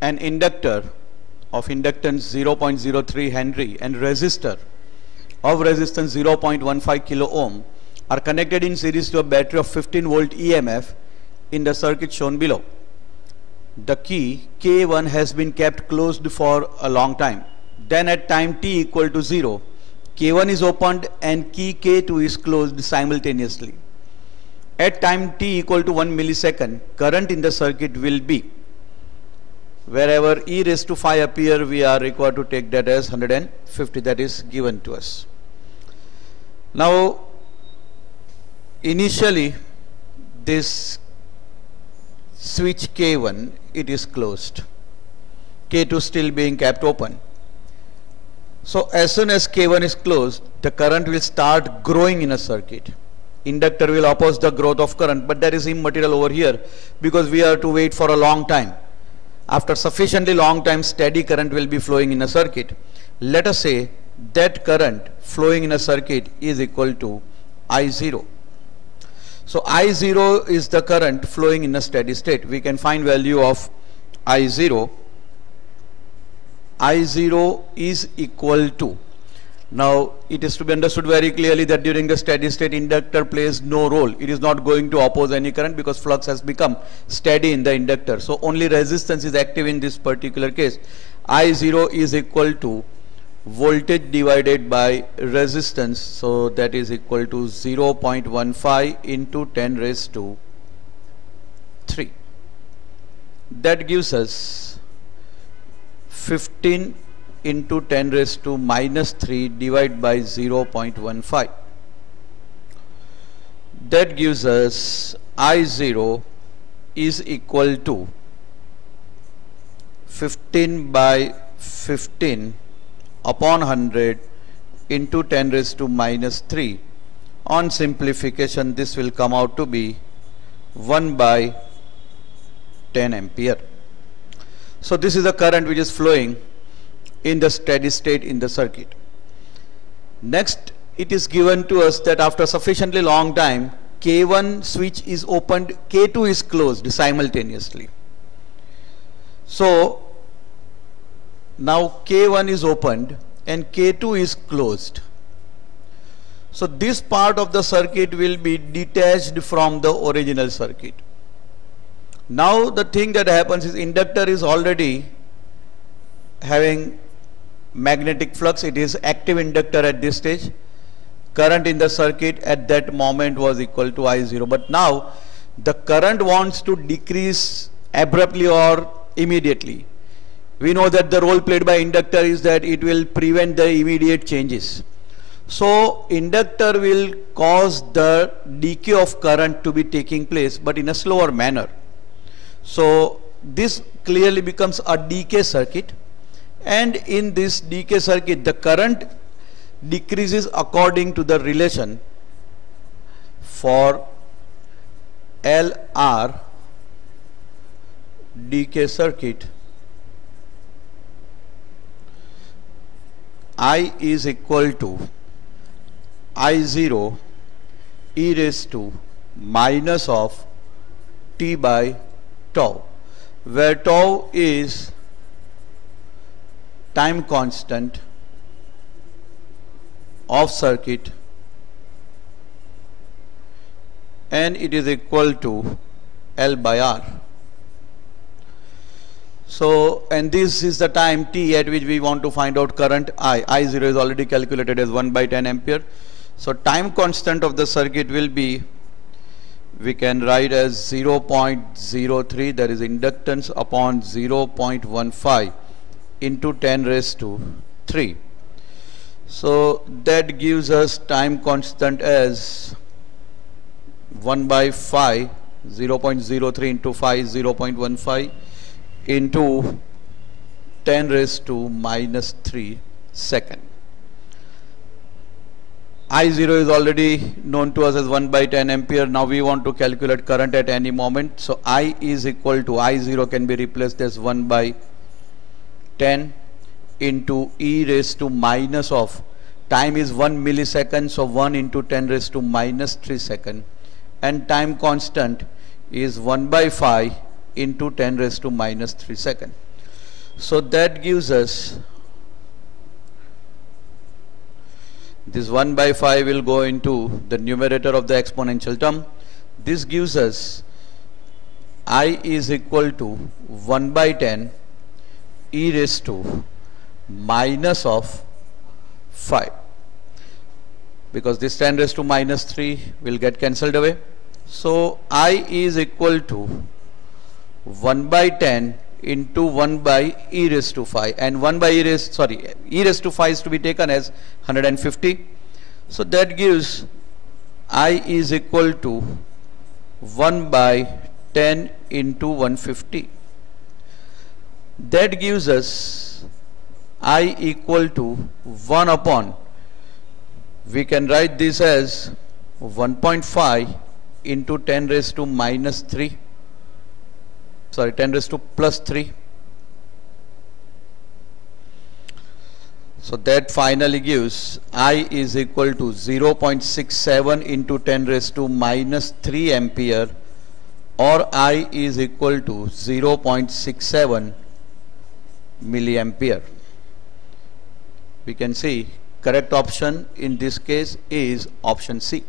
an inductor of inductance 0.03 Henry and resistor of resistance 0.15 kilo ohm are connected in series to a battery of 15 volt EMF in the circuit shown below. The key K1 has been kept closed for a long time. Then at time t equal to 0, K1 is opened and key K2 is closed simultaneously. At time t equal to 1 millisecond, current in the circuit will be, wherever e raised to 5 appear, we are required to take that as 150, that is given to us. Now, initially, this switch K1, it is closed, K2 still being kept open. So as soon as K1 is closed, the current will start growing in a circuit. Inductor will oppose the growth of current, but that is immaterial over here because we have to wait for a long time. After sufficiently long time, steady current will be flowing in a circuit. Let us say that current flowing in a circuit is equal to I0. So I0 is the current flowing in a steady state. We can find value of I0. I0 is equal to, now it is to be understood very clearly that during the steady state, inductor plays no role. It is not going to oppose any current because flux has become steady in the inductor. So only resistance is active in this particular case. I0 is equal to voltage divided by resistance, so that is equal to 0.15 into 10 raised to 3. That gives us 15 into 10 raised to minus 3 divided by 0.15. That gives us I0 is equal to 15 by 15 upon 100 into 10 raised to minus 3. On simplification, this will come out to be 1 by 10 ampere. So this is the current which is flowing in the steady state in the circuit. Next, it is given to us that after sufficiently long time, K1 switch is opened, K2 is closed simultaneously. So now K1 is opened and K2 is closed. So this part of the circuit will be detached from the original circuit. Now the thing that happens is inductor is already having magnetic flux. It is active inductor at this stage. Current in the circuit at that moment was equal to I0. But now the current wants to decrease abruptly or immediately. We know that the role played by inductor is that it will prevent the immediate changes. So inductor will cause the decay of current to be taking place, but in a slower manner. So this clearly becomes a decay circuit, and in this decay circuit the current decreases according to the relation for LR decay circuit. I is equal to I0 e raised to minus of t by tau, where tau is time constant of circuit and it is equal to L by R. So, and this is the time t at which we want to find out current I. I0 is already calculated as 1 by 10 ampere. So time constant of the circuit will be, we can write as 0.03, that is inductance upon 0.15 into 10 raised to 3. So that gives us time constant as 1 by 5, 0.03 into 5, 0.15 into 10 raised to minus 3 second. I0 is already known to us as 1 by 10 ampere. Now we want to calculate current at any moment. So I is equal to I0 can be replaced as 1 by 10 into e raised to minus of, time is 1 millisecond, so 1 into 10 raised to minus 3 second, and time constant is 1 by 5 into 10 raised to minus 3 second. So that gives us, this 1 by 5 will go into the numerator of the exponential term. This gives us I is equal to 1 by 10 e raised to minus of 5, because this 10 raised to minus 3 will get cancelled away. So I is equal to 1 by 10 into 1 by e raised to 5, and 1 by e raised to 5 is to be taken as 150. So that gives I is equal to 1 by 10 into 150. That gives us I equal to 1 upon, we can write this as 1.5 into 10 raised to minus 3, 10 raised to plus 3. So that finally gives I is equal to 0.67 into 10 raised to minus 3 ampere, or I is equal to 0.67 milliampere. We can see correct option in this case is option C.